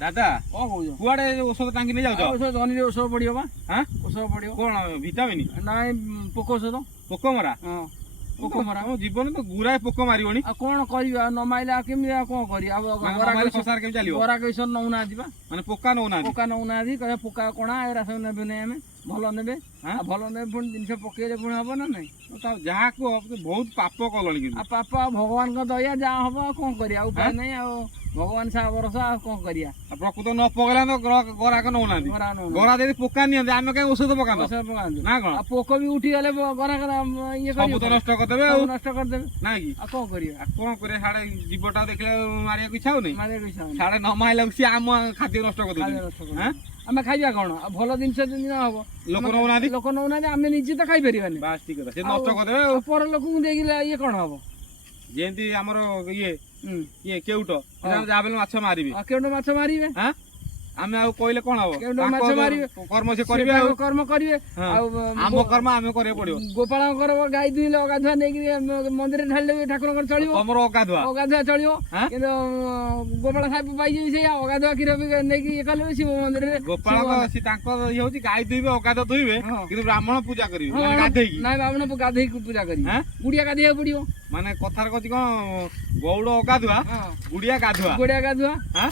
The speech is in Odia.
ଦାଦା କଣ କହୁଛ? କୁଆଡେ ଔଷଧ ଟାଙ୍କି ନେଇ ଯାଉଛ? ଔଷଧ ଜହ୍ନିରେ ଔଷଧ ପଡିବ ବା। ହାଁ ଔଷଧ ପଡିବ। କଣ ଭିଟାମିନ? ନାଇଁ ପୋକ ଔଷଧ। ପୋକ ମରା? ହଁ ପୋକ ମରା। ତମ ଜୀବନ ତ ଗୁରାଏ ପୋକ ମାରିବଣି। ଆଉ କଣ କରିବା ନ ମାଇଲେ ଆଉ କେମିତି ଆଉ କଣ କରିବା? ଆଉ ସଂସାର କେମିତି ଚାଲିବ? ଗରା କଇସନ ନଉନାହାନ୍ତି ବା। ମାନେ ପୋକା ନଉନାହାନ୍ତି? ପୋକା ନଉନାହାନ୍ତି କହିବା ପୋକା କଣା ଏରା ସବୁ ନେବେ ନାଇଁ ଆମେ ଭଲ ନେବେ। ଆଉ ଭଲ ନେବେ ପୁଣି ଜିନିଷ ପକେଇଲେ ପୁଣି ହବ ନା ନାଇଁ? ଯାହା କୁହ ବହୁତ ପାପ କଲଣି କିନ୍ତୁ। ଆଉ ପାପ ଭଗବାନଙ୍କ ଦୟା ଯାହା ହବ ଆଉ କଣ କରିବା? ଉପାୟ ନାହିଁ ଆଉ ଭଗବାନ ସାହା ଭରସା ଆଉ କଣ କରିବା? ପ୍ରକୃତ ନ ପକେଇଲା ତ ଗରାକ ନଉନାହାନ୍ତି। ଗରା ଯଦି ପୋକା ନିଅନ୍ତି ଆମେ କାହିଁ ଔଷଧ ପକାନ୍ତୁ ନା କଣ? ଆଉ ପୋକ ବି ଉଠିଗଲେ ଗରାକ ଇଏ ସବୁ ତ ନଷ୍ଟ କରିଦେବେ ଆଉ ନଷ୍ଟ କରିଦେବେ ନାଇଁ କି? ଆଉ କଣ କରିବା? କଣ କରିବା ସାଡେ ଜୀବଟା ଦେଖିଲେ ମାରିବାକୁ ଇଚ୍ଛା ହଉନି। ମାରିବାକୁ ଇଚ୍ଛା ହଉନି। ସାଡେ ନ ମାରିଲା ସିଏ ଆମ ଖାଦ୍ୟ ନଷ୍ଟ କରିଦଉଛନ୍ତି। ଆମେ ଖାଇବା କଣ? ଆଉ ଭଲ ଜିନିଷ ଯଦି ନ ହବ ଲୋକ ନଉନାହାନ୍ତି। ଲୋକ ନଉନାହାନ୍ତି ଆମେ ନିଜେ ତ ଖାଇପାରିବାନି। ବାସ୍ ଠିକ କଥା। ସେ ନଷ୍ଟ କରିଦେବେ ଆଉ ପର ଲୋକଙ୍କୁ ଦେଇକି ଇଏ କଣ ହବ? ଯେମିତି ଆମର ଇଏ କେଉଟ ଯାହା ବଲେ ମାଛ ମାରିବେ। କେଉଟ ମାଛ ମାରିବେ। ଆମେ ଆଉ କହିଲେ କଣ ହବ? ମାଛ ମାରିବେ କର୍ମ ସେ କରିବେ ଆଉ କର୍ମ କରିବେ। ଆଉ ଆମ କର୍ମ ଆମେ କରିବାକୁ ପଡିବ। ଗୋପାଳଙ୍କର ଗାଈ ଦୁଇଁଲେ ଅଗାଧୁଆ ନେଇକି ମନ୍ଦିରରେ ଢାଳିଲେ ଠାକୁରଙ୍କର ଚଳିବ। ତମର ଅଗାଧୁଆ ଅଗାଧୁଆ ଚଳିବ। କିନ୍ତୁ ଗୋପାଳ ସାହେବ ପାଇଯିବେ ସେଇଆ ଅଗାଧୁଆ କ୍ଷୀର ବି ନେଇକି ଇଏ କଲେ ଶିବ ମନ୍ଦିରରେ। ଗୋପାଳଙ୍କ ତାଙ୍କ ଇଏ ହଉଛି ଗାଈ ଦୁଇବେ ଅଗାଧୁଆ ଦୁଇବେ କିନ୍ତୁ ବ୍ରାହ୍ମଣ ପୂଜା କରିବେ ଗାଧେଇକି। ନାଇଁ ବ୍ରାହ୍ମଣ ଗାଧେଇକି ପୂଜା କରିବେ। ଗୁଡିଆ ଗାଧେଇବାକୁ ପଡିବ। ମାନେ କଥାରେ କହୁଛି କଣ ଗଉଡ ଅଗାଧୁଆ ଗୁଡିଆ ଗାଧୁଆ। ଗୁଡିଆ ଗାଧୁଆ।